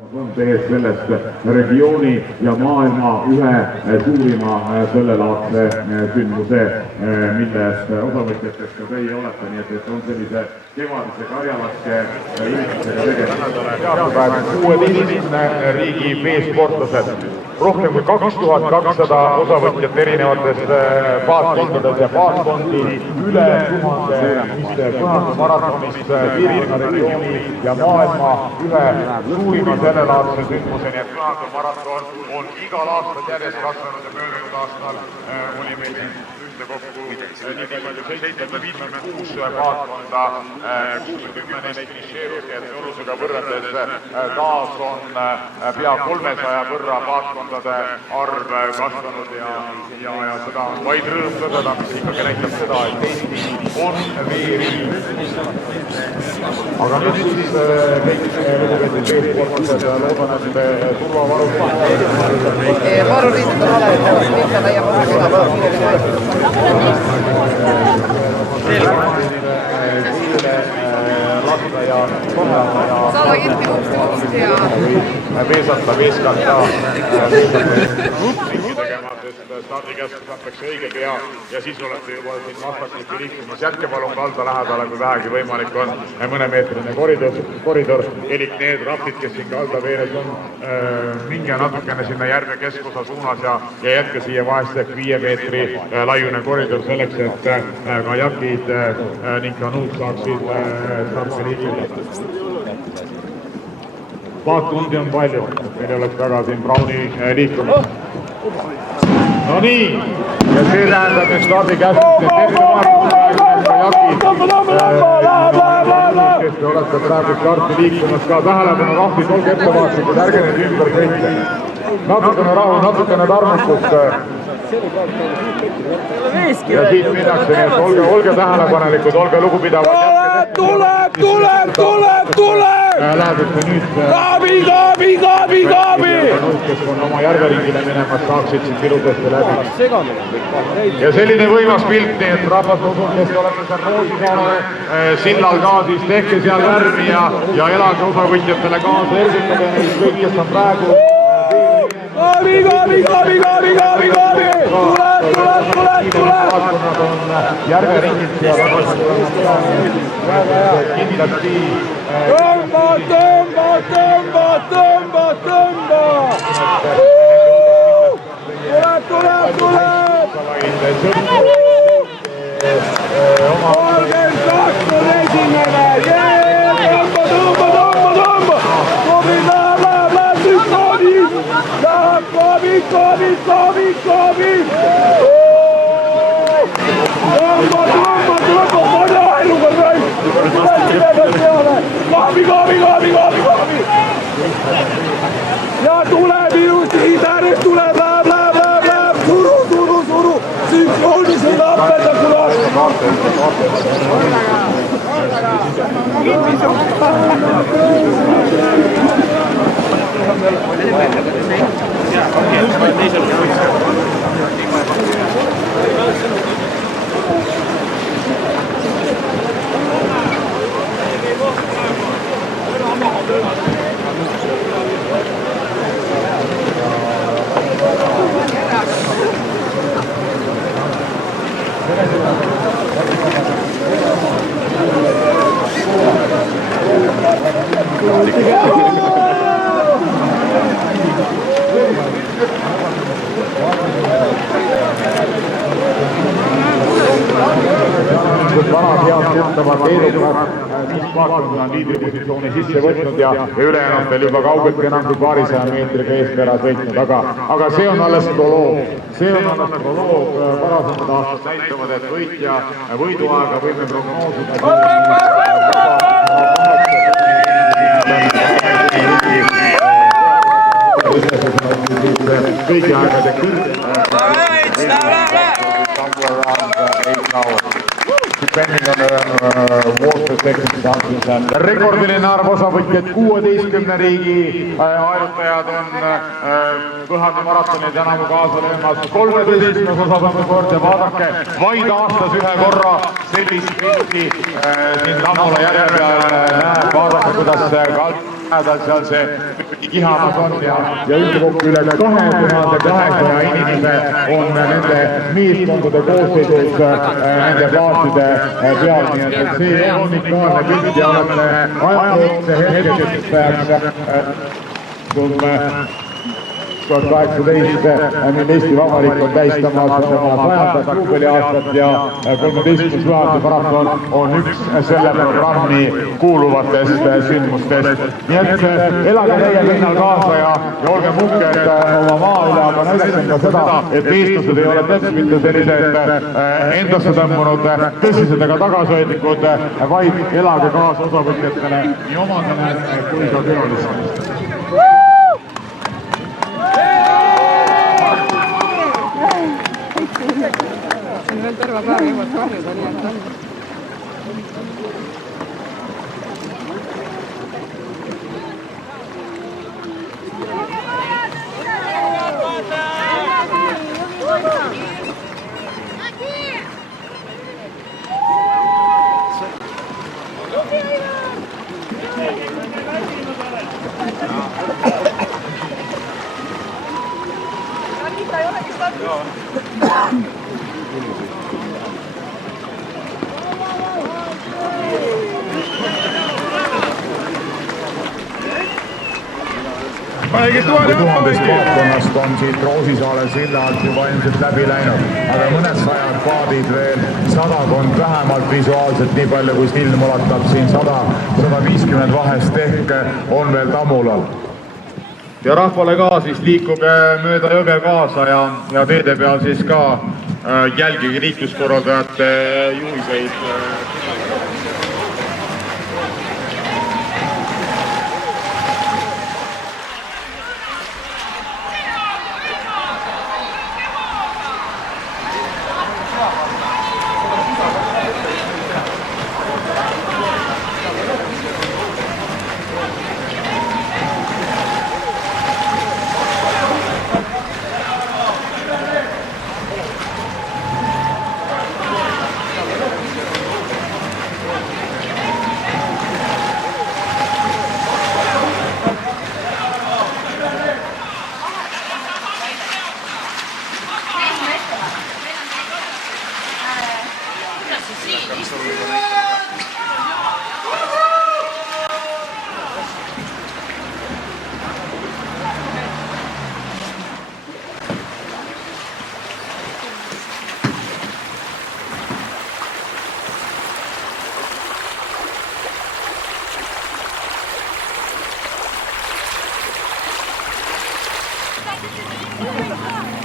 on tehes sellest regiooni ja maailma ühe suurima sellelaadse sündmuse, milles osavõtjateks ka teie olete, nii et on sellise kevadise karjalaske inimestega tegemist. 16 riigi B-sportlased, rohkem kui 2200 osavõtjat erinevatest paatkondades ja paatkondi üle 1000 põhanumaratonist piirkonna regiooni ja maailma ühe suurima sellelaadse sündmuse, nii et põhanumaraton on igal aastal järjest kasvanud ja möödunud aastal oli meil kokku nii palju 756 paatkonda, 60 neist finišeerus, nii et Võrusega võrreldes taas on pea 300 võrra paatkondade arv kasvanud ja seda on vaid rõõm tõdeda, mis ikkagi näitab seda, et Eesti on veeriik. Aga nüüd siis kõik lugupeetud B-sportlased, loodan, et turvavarud varuriided on olemas, mida leiab saada kilti uksust ja veesata, veeskata ringi tegema, sest stardikäskus antakse õige pea ja siis olete juba siin vastastikku liikumas. Jätke palun kalda lähedale, kui vähegi võimalik on mõnemeetrine koridor, elik need rapid, kes siin kalda veeres on, minge natukene sinna järve keskosa suunas ja jätke siia vahest 5 meetri laiune koridor selleks, et kajakid ning kanuud saaksid tarka liikuda. Paatkondi on palju, et meil oleks väga siin Brauni liikumist. No nii, ja see tähendab nüüd stardikäskuste kajakid, kes te olete praegu starti liikumas ka tähelepanu rahvis, olge ettevaatlikud, ärge nüüd ümber sõitke. Natukene rahu, natukene tarmukust. Ja siit minnakse, nii et olge tähelepanelikud, olge lugupidavad. Tuleb! Lähedate nüüd Kaabi! kes on oma järveringile minemas, saaksid siit ilutesti läbi. Ja selline võimas pilt, nii et rahvas usub, kes olete seal Roosisaare sillal ka, siis tehke seal värvi ja elage osavõtjatele kaasa, ergutage neid kõik, kes on praegu. Kaabi! Vaatkonnad on järveringid ja kindlasti Tõmba! Tuleb! 32 on esimene! Tõmba! Kaabi! Ja tuleb ilusti, Isääres tuleb, läheb, suru, sünkrooniselt appelda kulas. vanad head tuttavad Leedukad, mis paatkonda on liidripositsiooni sisse võtnud ja ülejäänud veel juba kaugelt enam kui 200 meetriga eest ära sõitnud, aga see on alles proloog. Varasemad aastad näitavad, et võitja võiduaega võime prognoosida kõigi aegade depending on water circumstances. Rekordiline arv osavõtjaid 16 riigi aerutajad on Põhanumaratonil tänavu kaasa löömas 13. osavõtjakord ja vaadake, vaid aastas ühe korra sellist pilti siin Tammola järve peal näeb, vaadake, kuidas seal see kihamas on ja üldkokku üle 2800 inimese on nende meeskondade koosseisus nende plaatide peal, nii et see on unikaalne pilt ja olete ajaloolise hetkeks peaks 2018, mil Eesti Vabariik on tähistamas oma 100. juubeliaastat ja 13. juhataja paraku on üks selle programmi kuuluvatest sündmustest. Nii et elage teie pinnal kaasa ja olge uhked oma maa üle, aga näidakem ka seda, et eestlased ei ole täpselt mitte sellised endasse tõmbunud tõsised ega tagasihoidlikud, vaid elage kaasa osavõtjatele nii omadele kui ka külalistele. See on veel terve päev jõuad karjuda, nii et on. Tuhandest vaatkonnast on siit Roosisaale silla alt juba ilmselt läbi läinud, aga mõned sajad paadid veel, sadakond vähemalt visuaalselt, nii palju kui silm ulatab siin 100-150 vahest ehk on veel tammulal. Ja rahvale ka siis liikuge mööda jõge kaasa ja teede peal siis ka jälgige liikluskorraldajate juhiseid.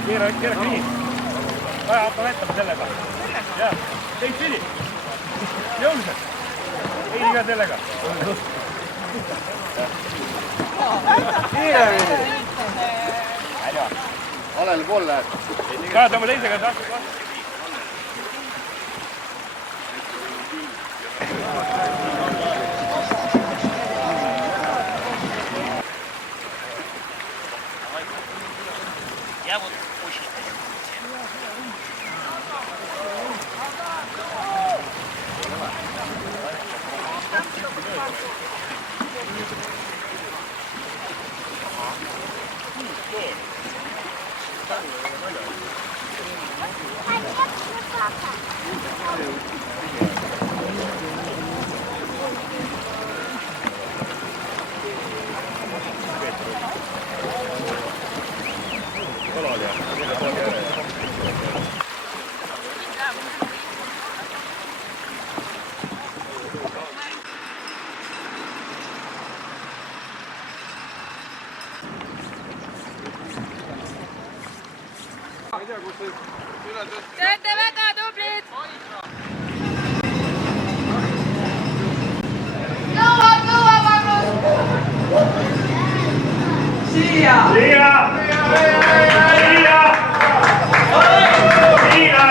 Keerake nii. Vaja hakka vettama sellega. Jah, teid sili. Jõuliselt. Ei ka sellega. Kiiremini. Valel pool läheb. Kaatame teisega saaks. Я вот очень хочу. Te olete väga tublid! Kõua, Magnus! Siia! Siia! Siia! Siia!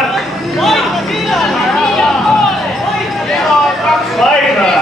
Laidale!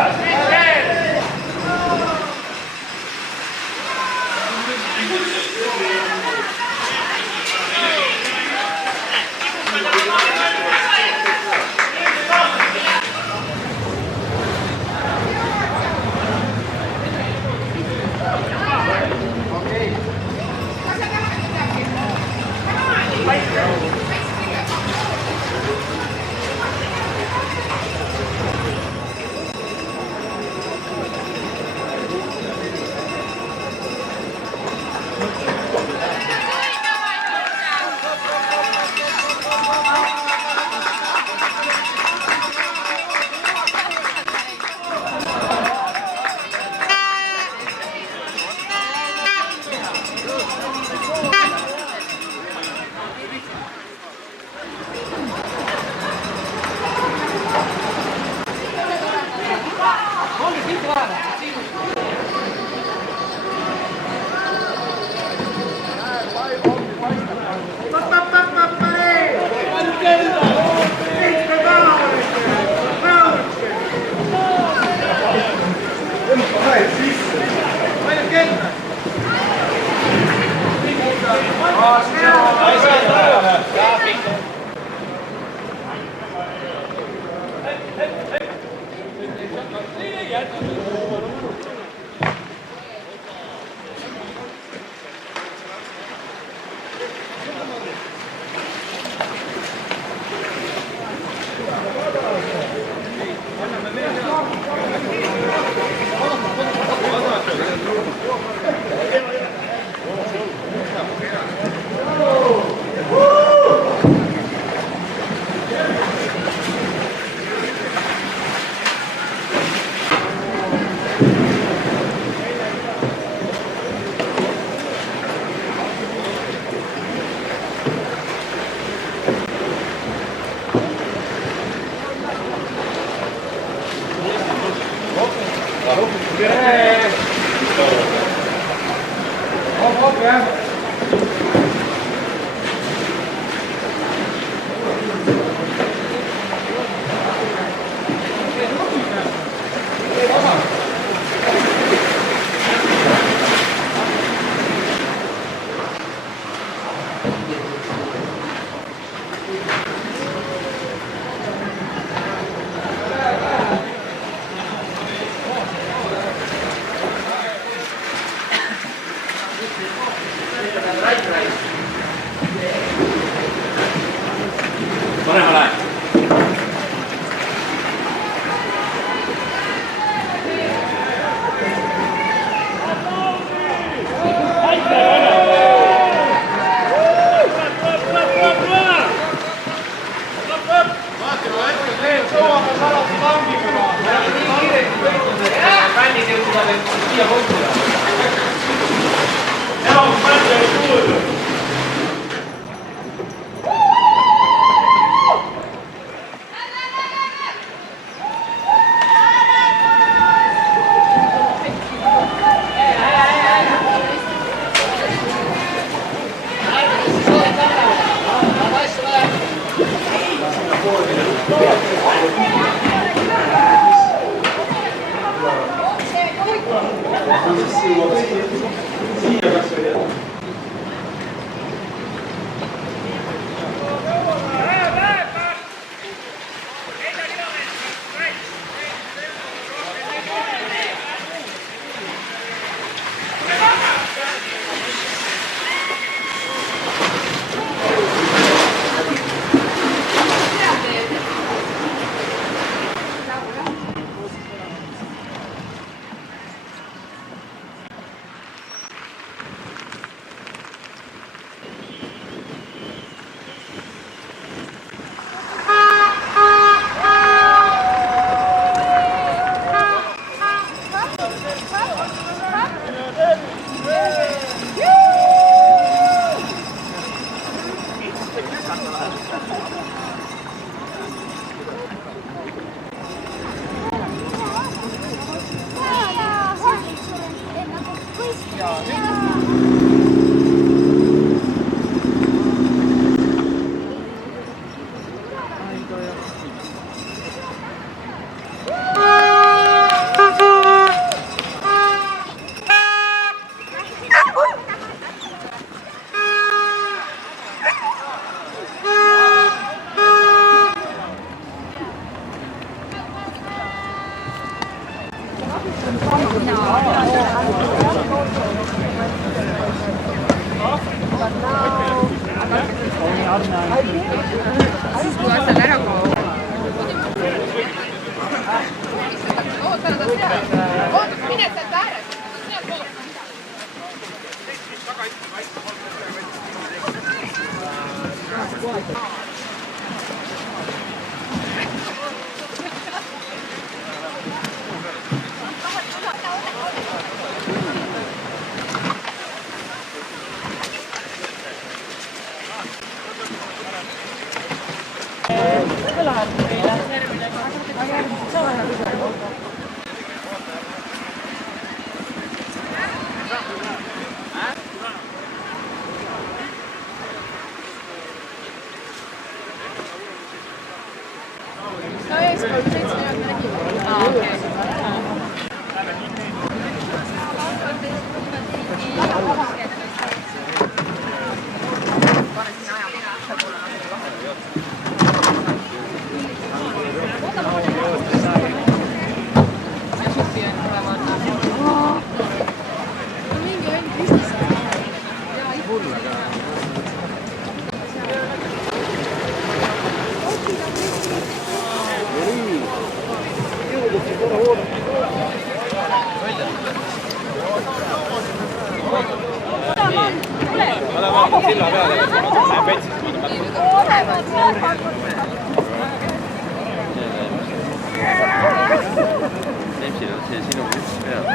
Tempsil on see sinu üks peab.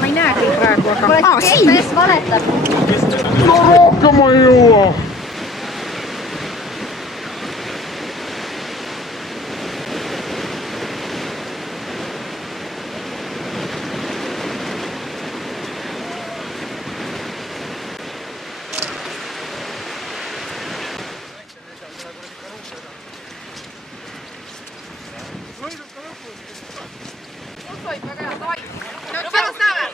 Ma ei näe küll praegu, aga... Kes valetab? No rohkem ma ei jõua! No pärast näeme!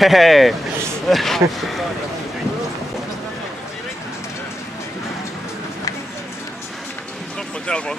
Hei! Stopp on sealpool.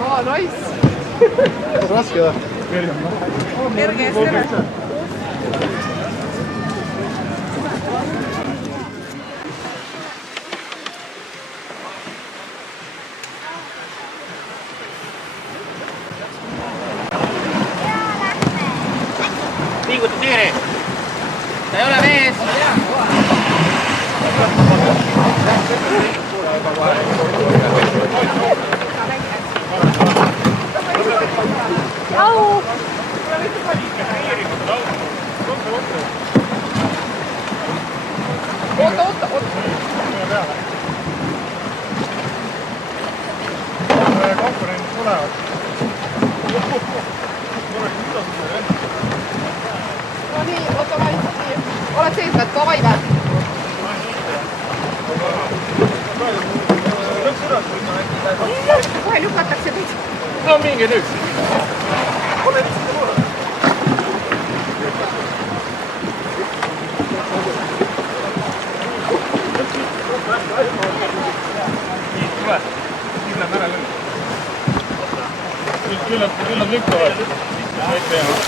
Oh, nice! Raske või? Kerge eest tere! Liiguta tüüri! Ta ei ole mees! Au! Konkurendid tulevad. No nii, oota vaikselt nii. Oled sees, pead ka vai peal? Kohe lükatakse teid. No minge nüüd. Ole lihtsalt poole. Tule. Siin läheb ära lõng. Küll nad lükkavad. Kõik teevad.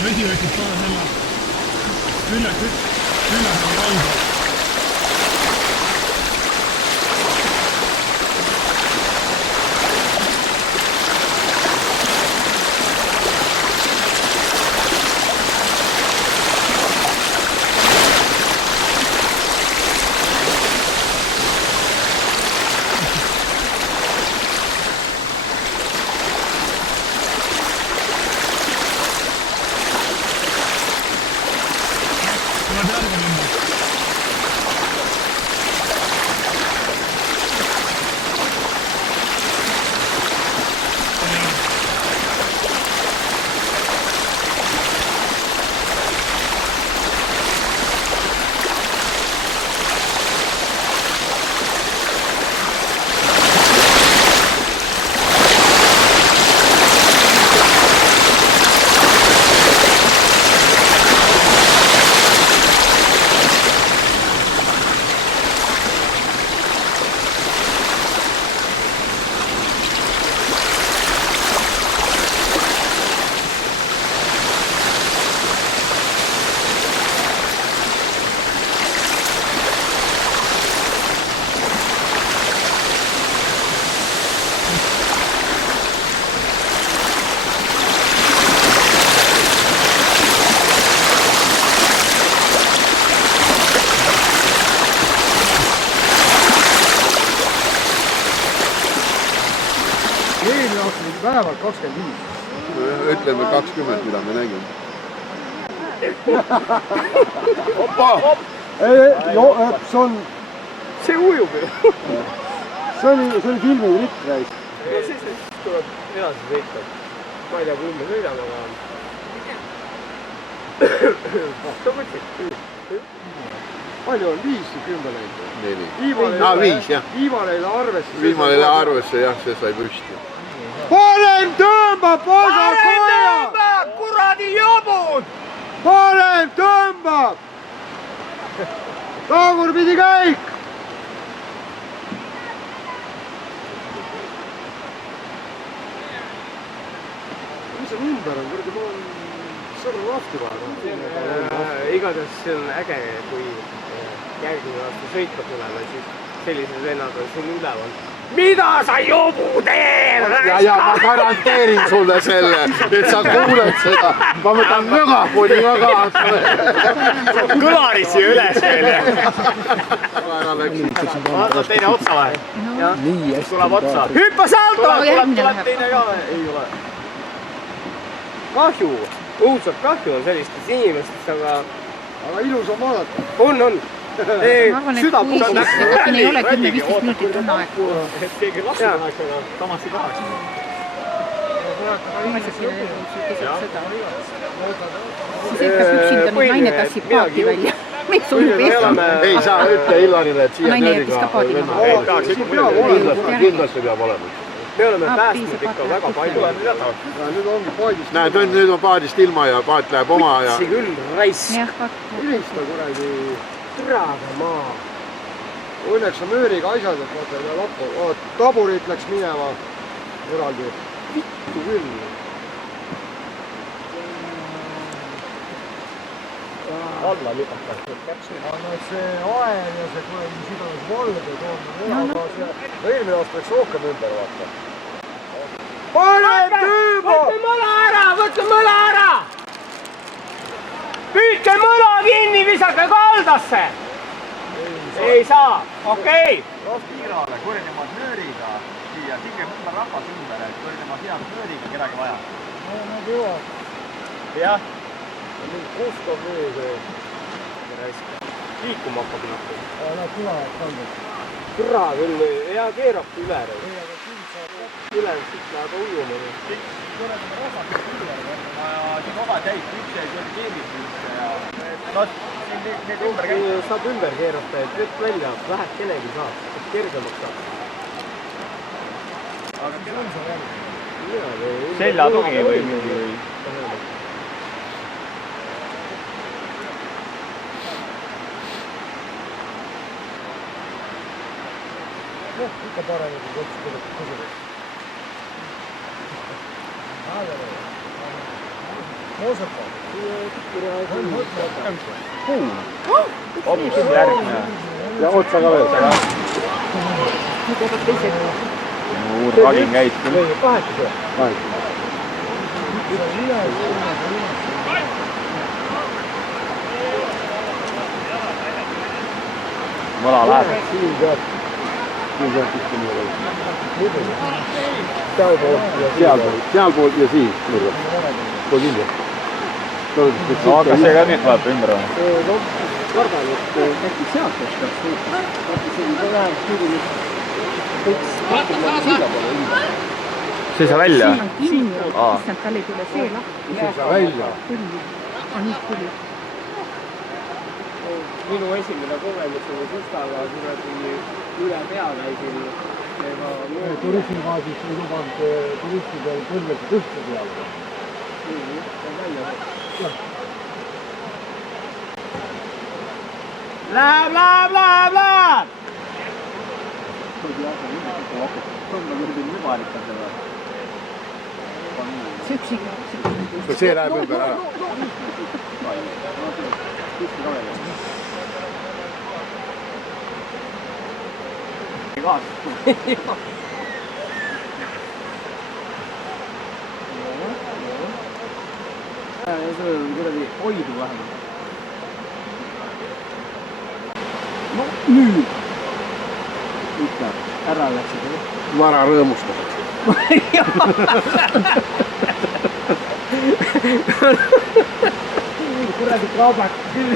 Vesi võiks saada selle külla valda. Vähemalt 25. Ütleme 20, mida me nägime. Opa! See ujub ju. See oli filmi ritt reis. No siis tuleb edasi sõita. Ma ei tea, kui me sõidame, aga... Sa mõtsid? Palju on 5 kümbeleid? 4. 5, jah. Viimane ei arvesse. Viimane ei arvesse, jah, see sai püsti. Parem tõmbab, osa koja! Parem tõmbab, kuradi jobud! Parem tõmbab! Tagurpidi käik! Mis see number on? Kuradi, mul on sõrm lahti vaja. Igatahes see on äge, kui järgmine aasta sõitma tuleme, siis sellised vennad on siin üleval. Mida sa jobu teed? Ja ma garanteerin sulle selle, et sa kuuled seda. Ma võtan megafoni ka kaasa. Kõlaris siia üles veel. Vaata teine otsa vahe. Nii hästi. Tuleb otsa. Hüppa salto! Tuleb teine ka. Ei ole. Kahju. Õudselt kahju on sellistest inimestest, aga ilus on vaadata. On. Ma arvan, et kui siin ei ole 10-15 minutit on aeg. Et keegi lastu läheks, aga Tamas ei tahaks. Siis ikka üksinda nüüd naine tassib paati välja. Miks ujub eestlane? Ei saa ütle Illarile, et siia naine jättis ka paadi maha. Kindlasti peab olema. Me oleme päästnud ikka väga palju. Näed, nüüd on paadist ilma ja paat läheb oma ja... Vitsi küll, raisk. Ilista kuradi Traga maa. Õnneks on mööriga asjad, et vaata, taburit läks minema eraldi. Vittu küll. alla lükatakse. no see aer ja see kuradi mis iganes valge toon, aga see eelmine aasta läks rohkem ümber, vaata. Võtke mõla ära, võtke mõla ära! Püüdke mõla kinni, visake kaldasse! Ei saa, okei. Piirale, kõrgema nööriga ja tige mõnda rahvas ümber, et kõrgema head nööriga kedagi vaja. No nad jõuavad. Jah. Kust on veel see? Liikuma hakkab natuke. Nad tulevad kandad. Türa küll, hea keerab üle. Ülejäänud kõik läheb ujuma. Siin oma täis, üks jäi küll keemis ja need ümber käib. Saab ümber keerata, et vett välja, vähed kenegi saab, et kergemaks saab. Aga kell on seal järgi? Selja tugi või mingi või? Ikka parem, kui kots tuleb kusagil. Mooserpa. Hoopis järgmine. Ja otsa ka veel. Uur vagin käib küll. Mõla läheb. Sealpool ja siis nurga. Pool kinni. No aga see ka nüüd vaata ümber on. Kardan, et äkki sealt oskaks võtta. See on läheb küll. See ei saa välja? Siin on kinni, issand, tal ei tule see lahti. See ei saa välja. Nüüd tuli. Minu esimene kogemus oli Sustaga, kuradi üle pea käisin. Turismibaasis ei lubanud turistidel põlvesi tõsta peale. Läheb! See läheb ümber ära. See on kuradi hoidu vähemalt. No nüüd! Ikka, ära läksid. Vara rõõmustab. Kuradi kaabak küll.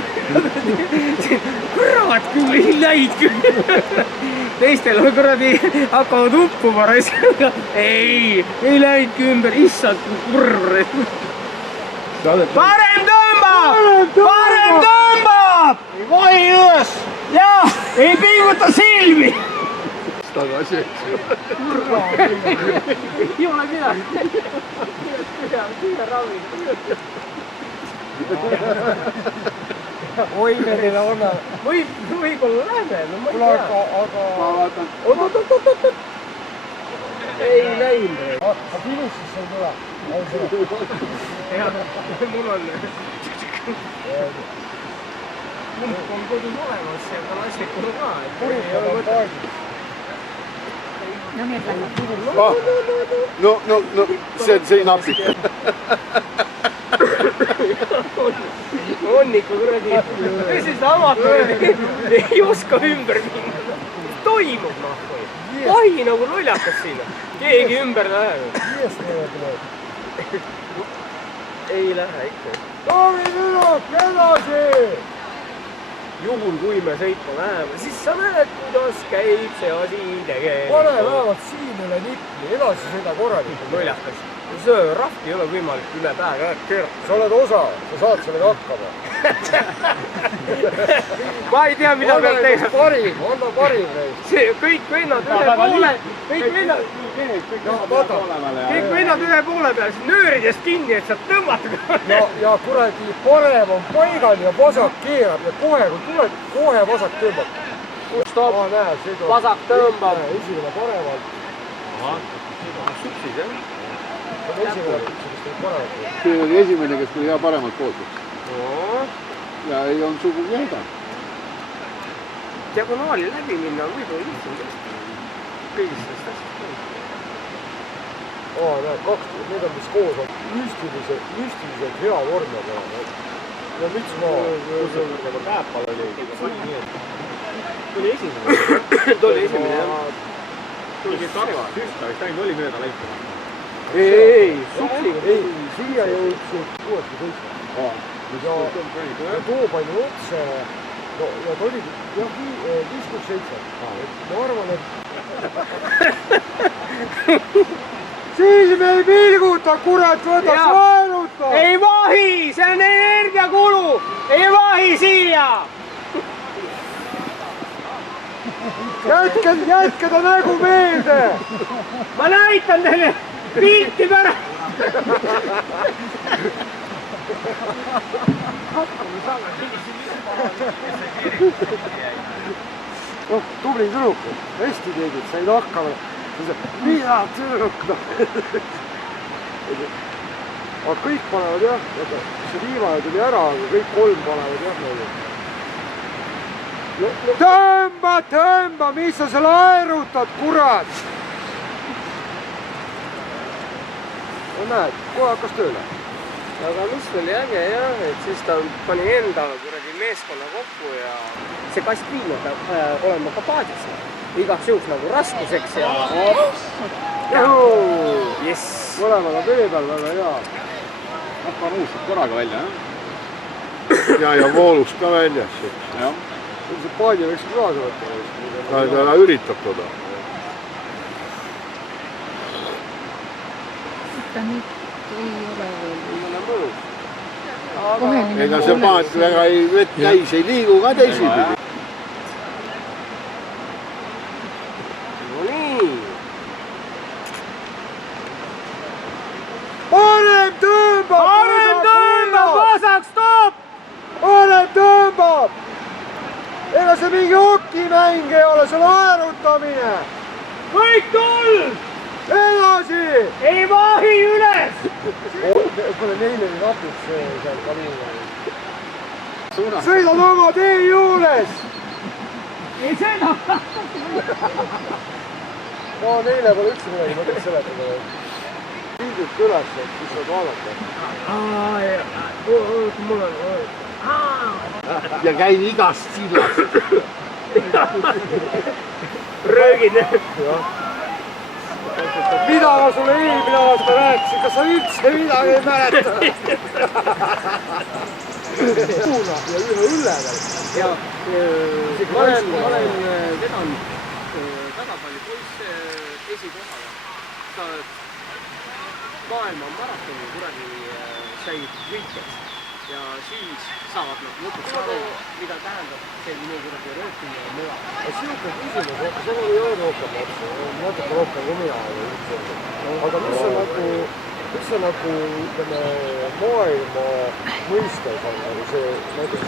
Kurat küll ei läinud küll. Teistel on kuradi hakkavad uppuma raiskaga. Ei läinudki ümber. Issand, kurr. Parem tõmbab! Ei vahi üles! Jah, ei pinguta silmi! Tagasi. Ei ole midagi. Siia ravi. Oi, merile on. Võib-olla lähme. Kuule, aga... Oot. Ei läinud. Aga finissis ei tule. Mul on... Mump on kodus olemas ja kalastikul ka. Purikad on paagis. No need läheb. No, see ei napsi. On ikka kuradi. Tõsist amatööri ei oska ümber minna. Toimub nahku. Vahi nagu lollakas siin. Keegi ümber läheb. Viiest meile tuleb. Ei lähe ikka. Toomi Nürok, edasi! Juhul kui me sõitma läheme, siis sa näed, kuidas käib see asi tegelikult. Pane vähemalt siin üle nipli, edasi sõida korralikult. Lollakas. See rahti ei ole võimalik üle päeva keerata. Sa oled osa, sa saad sellega hakkama. Ma ei tea, mida peab tegema. Anna parim neist. See kõik vennad ühe poole, kõik vennad ühe poole peal, siis nööridest kinni, et saad tõmmata. Ja kuradi parem on paigal ja vasak keerab ja kohe, kui tuleb, kohe vasak tõmbab. Stop, vasak tõmbab. Esimene paremalt. Supsis, jah? See on esimene, kes tuli paremalt. See oli esimene, kes tuli hea paremalt poolt. ja ei olnud sugugi häda. Diagonaali läbi minna on võib-olla lihtsam tõesti. Kõigist sellest asjast ka. Näed, need on mis koos on müstiliselt hea vorm ja müts maa. Pääpal oli. Tuli esimene, jah. Tuli karva. Süsta vist ainult oli mööda läinud. Ei, suksiga. Ei, siia jõudsid 6-7. Ja too pani otse. No, ja ta oli jah 5-6-7. Ma arvan, et... Siis me ei pilguta, kurat, võtaks vaenuta! Ei vahi, see on energiakulu! Ei vahi siia! Jätke ta nägu meelde! Ma näitan teile pilti pärast! Tubli tüdrukud, hästi tegid, said hakkama. Mida tüdruk? Aga kõik panevad jah, see viimane tuli ära, aga kõik 3 panevad jah. Tõmba, mis sa seal aerutad, kurat! No näed, kohe hakkas tööle. Aga mis oli äge jah, et siis ta pani endale kuradi meeskonna kokku ja see kastviin peab olema ka paadis. Igaks juhuks nagu raskuseks ja... Jess! Mõlemad on vee peal väga hea. Hakka nuustab korraga välja, jah? Ja voolust ka väljas. Jah. See paadi võiks kaasa võtta. Ta üritab toda. Ta nüüd ei ole veel. Ega see paat väga vett täis ei liigu ka teisipidi. No nii! Parem tõmbab! Vasaks toob! Parem tõmbab! Ega see mingi hokimäng ei ole, see on aerutamine! Kõik tuld! Edasi! Ei vahi üles! Pole neile napib see seal kaliina. Sõidad oma tee juures! Ei sõida! No neile pole üldse midagi mõtet seletada. Pildid üles, et siis saad vaadata. Mul on... Ja käin igast sillast. Röögid! Mida ma sulle eelmine aasta rääkisin, kas sa üldse midagi ei mäleta? Suuna ja ühe õlle veel. Ja ma olen vedanud väga palju poisse esikohale. Sa oled maailma maratoni kuradi said võitjaks. Ja siis saavad nad lõpuks aru, mida tähendab see minu kuradi röökimine ja mõla. Siuke küsimus, see oli ju rohkem otsa, natuke rohkem kui mina. Aga mis on nagu, ütleme, maailma mõistes on nagu see, näiteks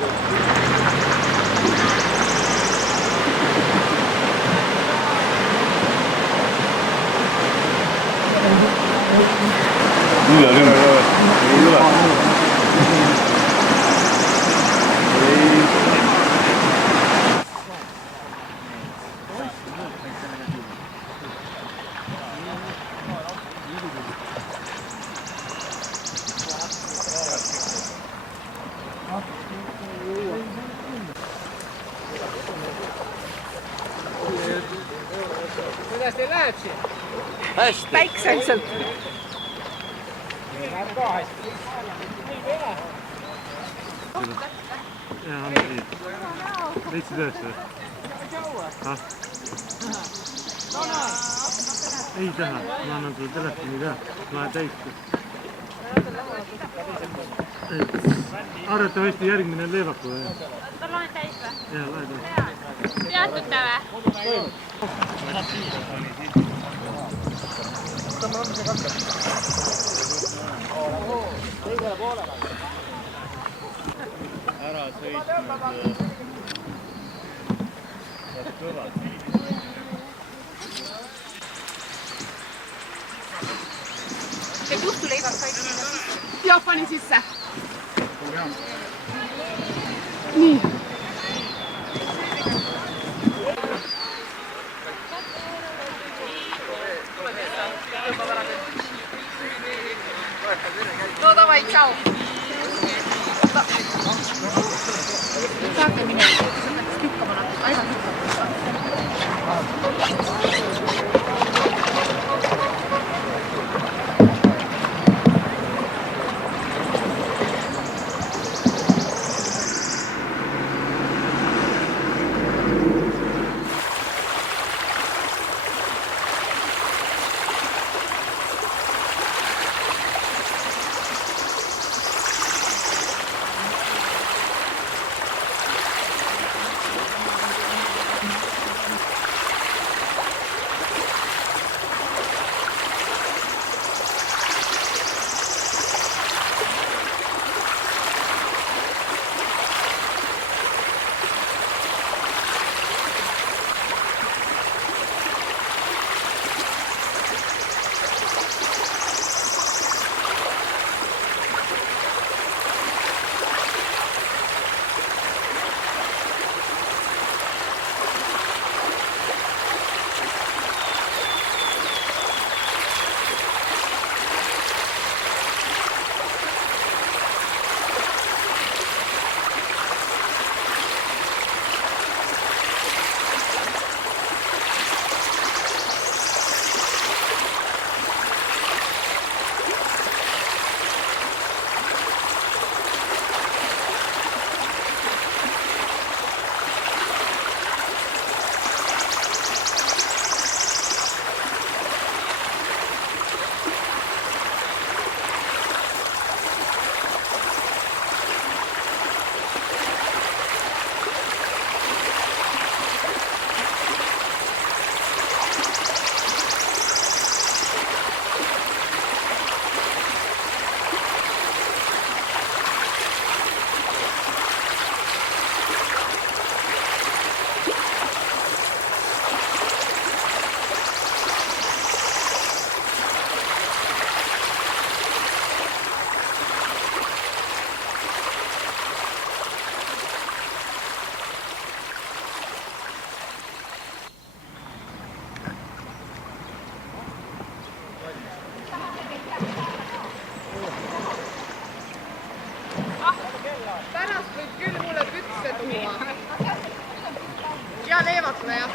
kuidas teil läheb siin? Hästi. Päikseliselt. Läheb ka hästi. Jaa, Andri. Leidsid üles või? Ei taha, ma annan sulle telefoni ka. Ma olen täiesti. Arvatavasti järgmine leevaku või? Ta loen täis või? Jaa, loe täis. Peatute või? Ära sõitnud kõvad. Te juhtuleivalt saite sinna? Jah, panin sisse. nii. No davai, tšau. Saate minema, sa pead lükkama natuke, aivan lükkama. Pärast võib küll mulle pütse tuua. Ja leevatada, jah.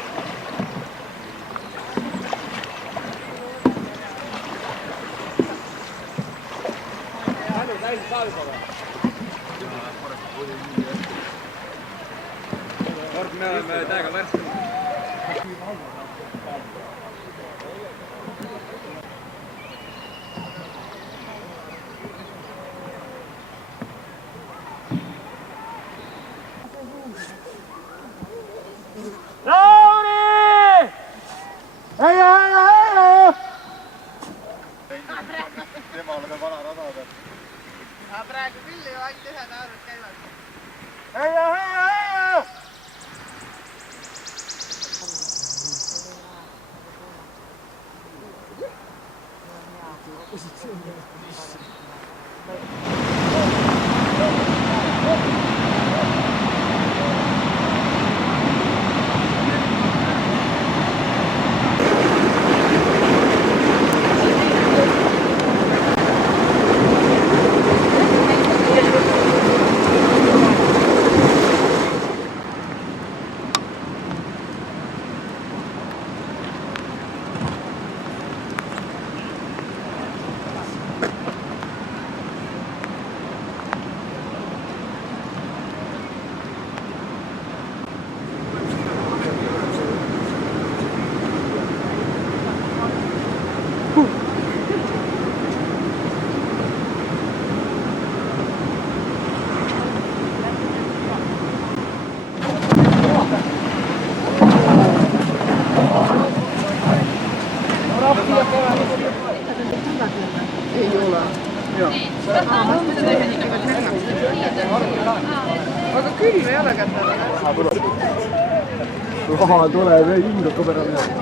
Kord me oleme täiega värsked. Temale ka vana rada peab. Praegu küll ju ainult ühe naarud käivad. Aga külm ei ole kätte. Raha tuleb, ei hinda kõvera minema.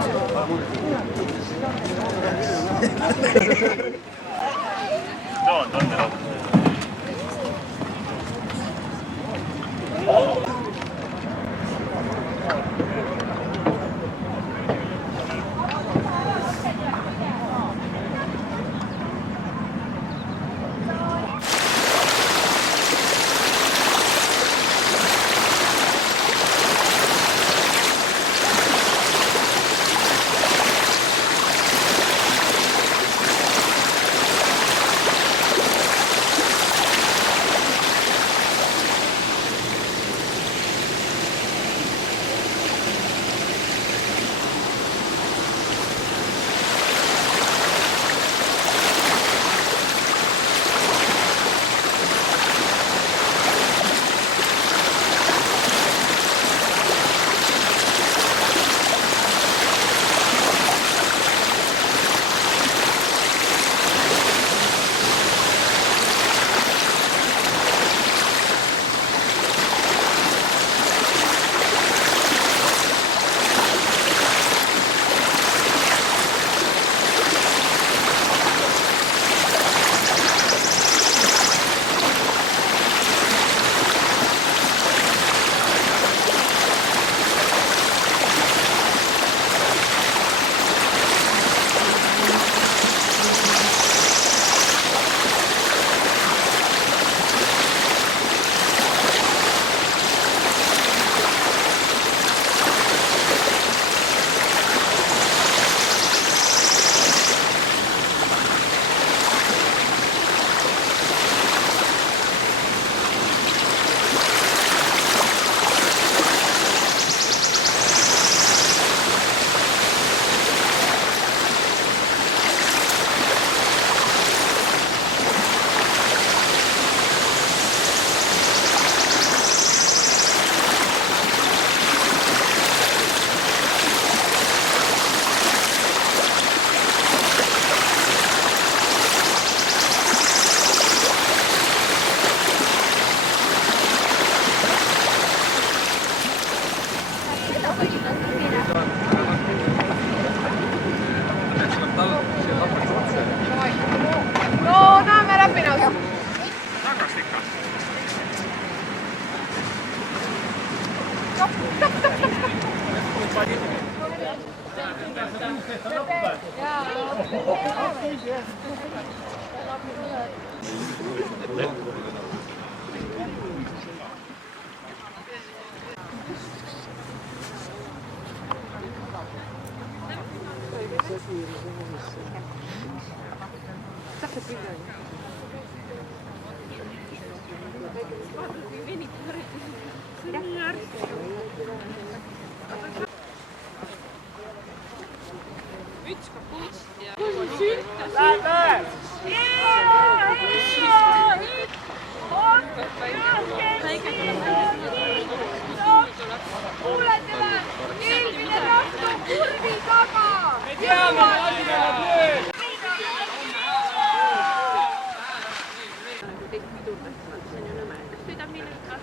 No, näeme läbi nagu.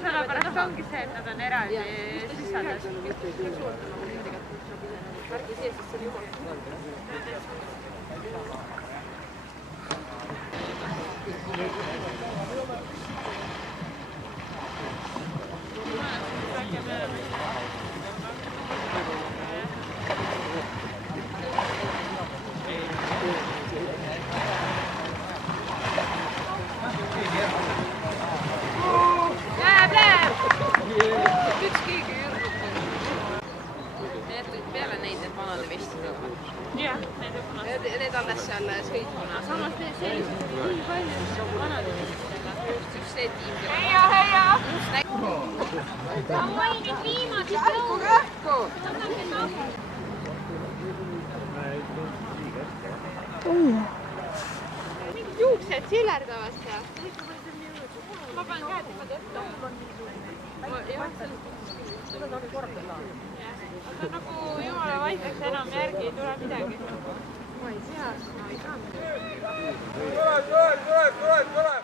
Sellepärast ongi see, et nad on eraldi sisades. Peale neid need vanade vestidega. Jah, need alles seal sõituna. Samas sellised nii palju vanade vestidega. Just see tiim. Heia! Ma olin nüüd viimati õhku! Mingid juuksed sillerdavad seal. Ma panen käed niimoodi ette. Aga nagu jumala vaikaks enam järgi ei tule midagi. Ma ei tea, ma ei saa midagi. Tule!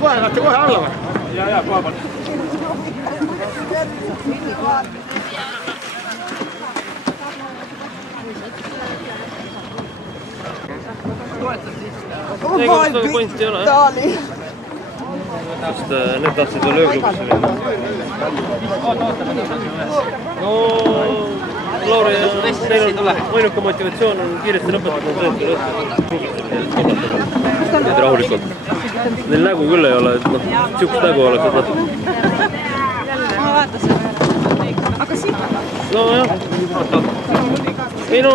kohe lähete kohe alla või? Ja kohe pealt. Sest need tahtsid veel ööklubisse minna. No, Lauri, neil on ainuke motivatsioon on kiiresti lõpetada töötada. Need rahulikult. Neil nägu küll ei ole, et siukest nägu oleks, et natuke. Ma vaatasin. Aga siin? No jah. Ei no,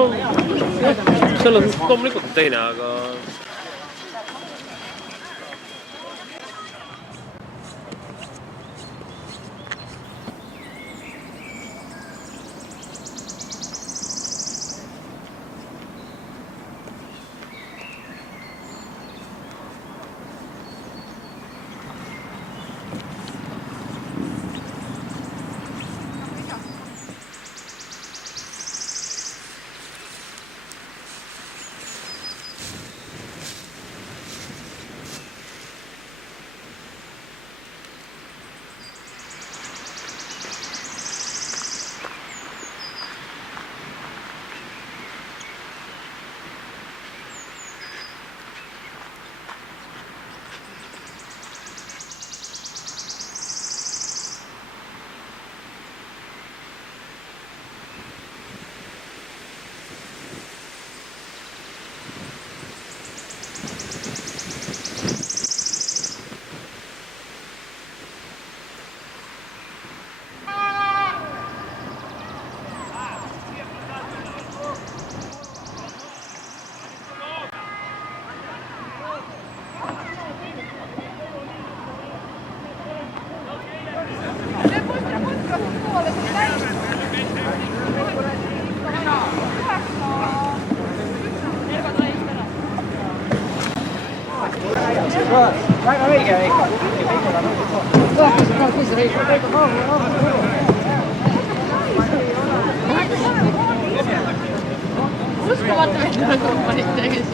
selles loomulikult teine, aga... Väga õige, Veiko. Uskumatu, et nad kompanid tegid.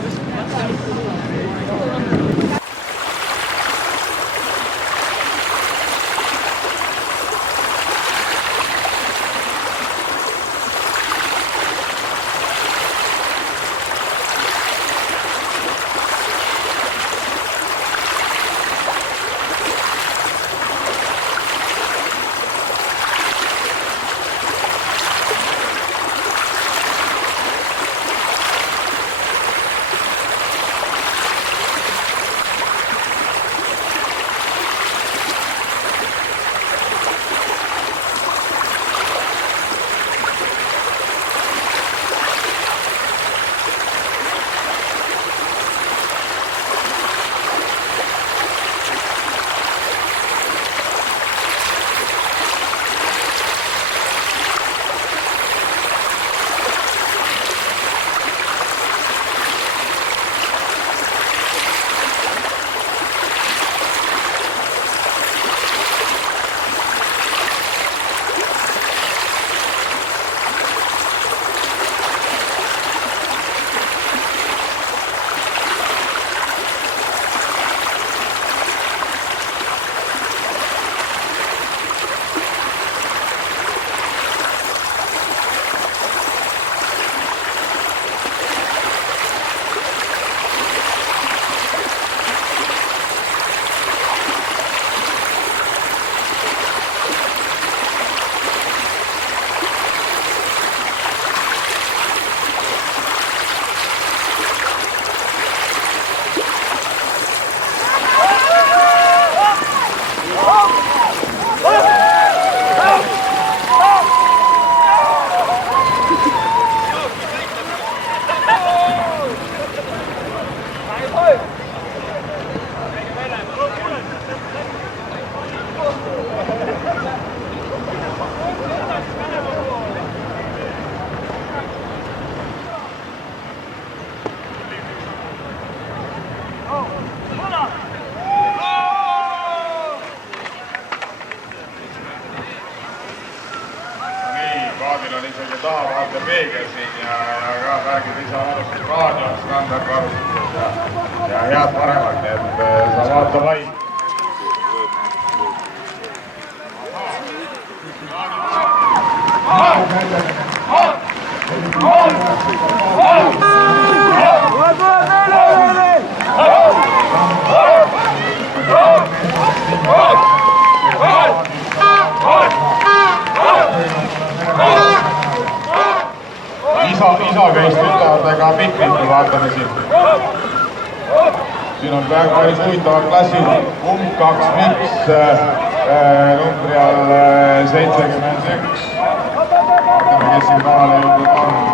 Paadil on isegi tahavaatepeegel siin ja ka räägib lisavarustus raadio, standardvarustuses ja head paremat, nii et sa vaata vaid. isa käis tütardega pikniku, vaatame siin. Siin on praegu päris huvitavad klassid. Umb 2 miks numbri all 71. Vaatame, kes siin kohale jõudnud on.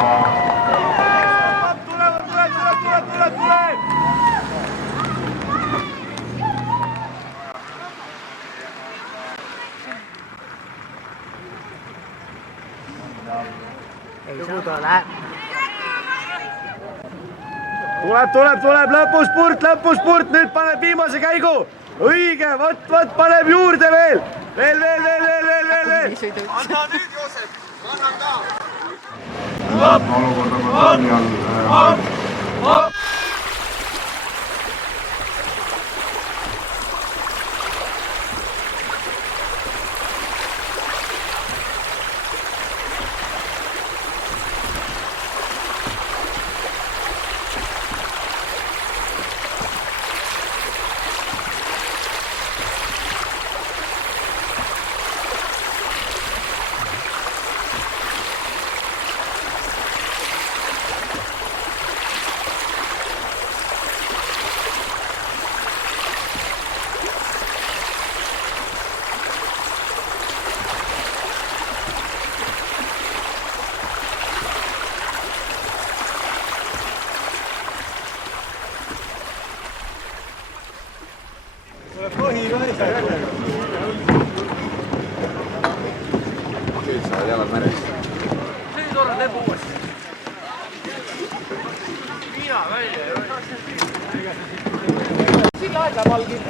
Tuleb, lõpuspurt, nüüd paneb viimase käigu. Õige, võt, paneb juurde veel. Veel. Anna nüüd, Joosep, anna ka. Olukorda kontrolli all. Jalad meres. See on tore lebu uuesti. Mina välja. Sillä aika valkin.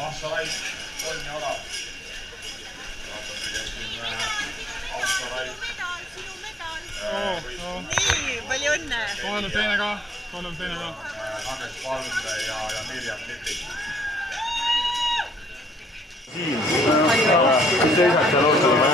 Aastaraid, tonni odav. Aastaraid. Sinu medal. Nii, palju õnne. Annab teine ka. Hannes Palmre ja Mirjam Lippik. Seisad seal ootama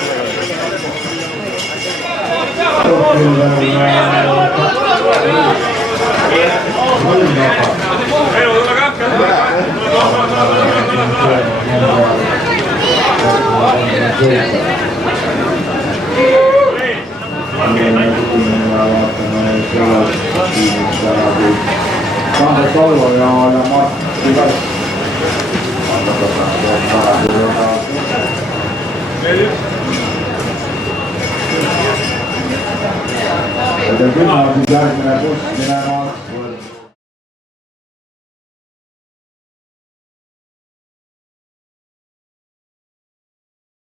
Sandra Salvo ja Martti Pärs. Ja küll on siis järgmine buss minema